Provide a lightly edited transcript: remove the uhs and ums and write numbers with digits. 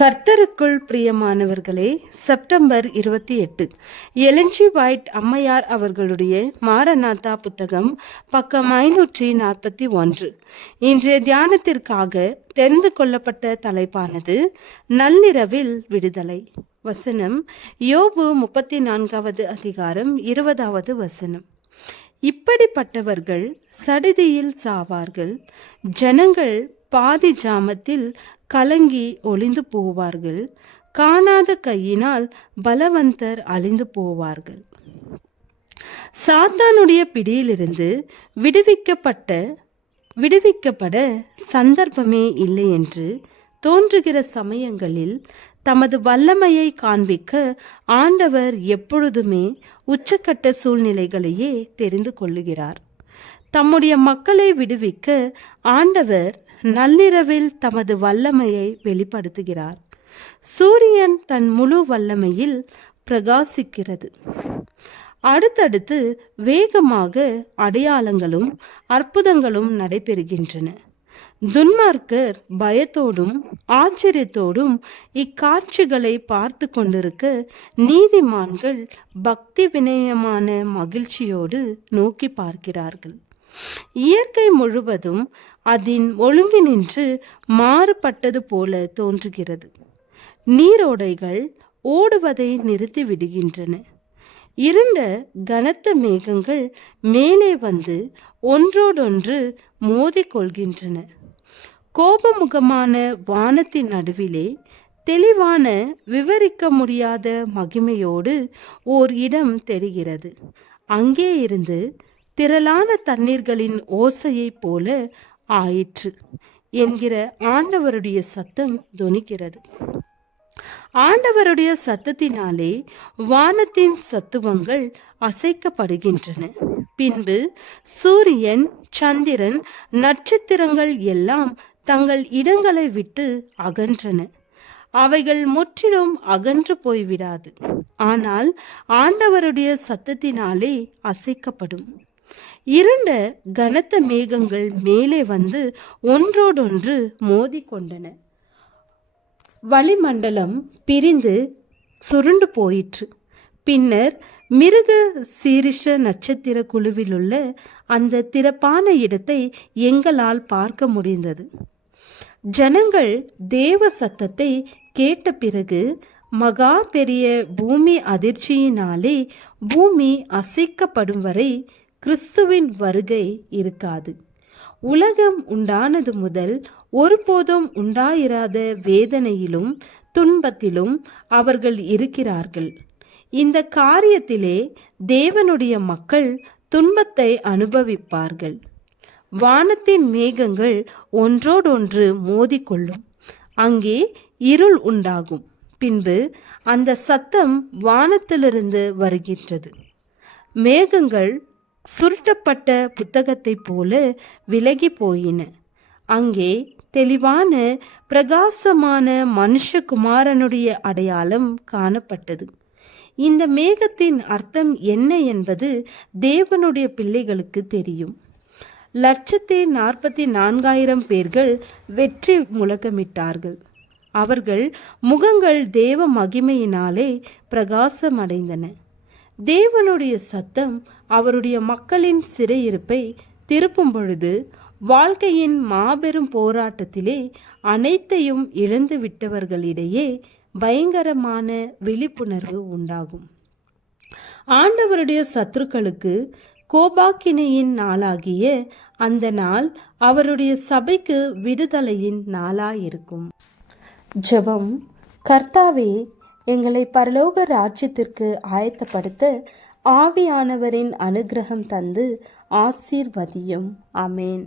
கர்த்தருக்குள் பிரியமானவர்களே, September 28 Elon G white அம்மையார் அவர்களுடைய மாரநாதா புத்தகம், பக்கம் 541. இன்றைய தியானத்திற்காக தெரிந்து கொள்ளப்பட்ட தலைப்பானது நள்ளிரவில் விடுதலை. வசனம் யோபு 34வது அதிகாரம் 20வது வசனம். இப்படிப்பட்டவர்கள் சடிதியில் சாவார்கள், ஜனங்கள் பாதி ஜாமத்தில் கலங்கி ஒளிந்து போவார்கள், காணாத கையினால் பலவந்தர் அழிந்து போவார்கள். சாத்தானுடைய பிடியிலிருந்து விடுவிக்கப்பட சந்தர்ப்பமே இல்லை என்று தோன்றுகிற சமயங்களில் தமது வல்லமையை காண்பிக்க ஆண்டவர் எப்பொழுதுமே உச்சக்கட்ட சூழ்நிலைகளையே தெரிந்து கொள்ளுகிறார். தம்முடைய மக்களை விடுவிக்க ஆண்டவர் நள்ளிரவில் தமது வல்லமையை வெளிப்படுத்துகிறார். சூரியன் தன் முழு வல்லமையில் பிரகாசிக்கிறது. அடுத்தடுத்து வேகமாக அடையாளங்களும் அற்புதங்களும் நடைபெறுகின்றன. துன்மார்க்கர் பயத்தோடும் ஆச்சரியத்தோடும் இக்காட்சிகளை பார்த்து கொண்டிருக்க, நீதிமான்கள் பக்தி வினயமான மகிழ்ச்சியோடு நோக்கி பார்க்கிறார்கள். இயற்கை முழுவதும் அதன் ஒழுங்கினின்று மாறுபட்டது போல தோன்றுகிறது. நீரோடைகள் ஓடுவதை நிறுத்தி விடுகின்றன. இருண்ட கனத்த மேகங்கள் மேலே வந்து ஒன்றோடொன்று மோதிக்கொள்கின்றன. கோபமுகமான வானத்தின் நடுவிலே தெளிவான விவரிக்க முடியாத மகிமையோடு ஓர் இடம் தெரிகிறது. அங்கே இருந்து திரளான தண்ணீர்களின் ஓசையைப் போல ஆயிற்று என்கிற ஆண்டவருடைய சத்தம் தொனிக்கிறது. ஆண்டவருடைய சத்தத்தினாலே வானத்தின் சத்துவங்கள் அசைக்கப்படுகின்றன. பின்பு சூரியன், சந்திரன், நட்சத்திரங்கள் எல்லாம் தங்கள் இடங்களை விட்டு அகன்றன. அவைகள் முற்றிலும் அகன்று போய்விடாது, ஆனால் ஆண்டவருடைய சத்தத்தினாலே அசைக்கப்படும். இருண்ட கனத்த மேகங்கள் மேலே வந்து ஒன்றோடொன்று மோதிக்கொண்டன. வளிமண்டலம் பிரிந்து சுருண்டு போயிற்று. பின்னர் மிருக சீரிஷ நட்சத்திர குழுவிலுள்ள அந்த திறப்பான இடத்தை எங்களால் பார்க்க முடிந்தது. ஜனங்கள் தேவ சத்தத்தை கேட்ட பிறகு மகா பெரிய பூமி அதிர்ச்சியினாலே பூமி அசைக்கப்படும் வரை கிறிஸ்துவின் வருகை இருக்காது. உலகம் உண்டானது முதல் ஒருபோதும் உண்டாயிராத வேதனையிலும் துன்பத்திலும் அவர்கள் இருக்கிறார்கள். இந்த காரியத்திலே தேவனுடைய மக்கள் துன்பத்தை அனுபவிப்பார்கள். வானத்தின் மேகங்கள் ஒன்றோடொன்று மோதிக்கொள்ளும். அங்கே இருள் உண்டாகும். பின்பு அந்த சத்தம் வானத்திலிருந்து வருகின்றது. மேகங்கள் சுருட்டப்பட்ட புத்தகத்தைப் போல விலகி போயின. அங்கே தெளிவான பிரகாசமான மனுஷகுமாரனுடைய அடையாளம் காணப்பட்டது. இந்த மேகத்தின் அர்த்தம் என்ன என்பது தேவனுடைய பிள்ளைகளுக்கு தெரியும். 144,000 பேர்கள் வெற்றி முழக்கமிட்டார்கள். அவர்கள் முகங்கள் தேவ மகிமையினாலே பிரகாசமடைந்தன. தேவனுடைய சத்தம் அவருடைய மக்களின் சிறையிருப்பை திருப்பும் பொழுது வாழ்க்கையின் மாபெரும் போராட்டத்திலே அனைத்தையும் இழந்து விட்டவர்களிடையே பயங்கரமான விழிப்புணர்வு உண்டாகும். ஆண்டவருடைய சத்துருக்களுக்கு கோபாக்கினையின் நாளாகிய அந்த நாள் அவருடைய சபைக்கு விடுதலையின் நாளாயிருக்கும். ஜெபம். கர்த்தாவே, எங்களை பரலோக ராஜ்யத்திற்கு ஆயத்தப்படுத்த ஆவியானவரின் அனுக்கிரகம் தந்து ஆசீர்வதியும். ஆமேன்.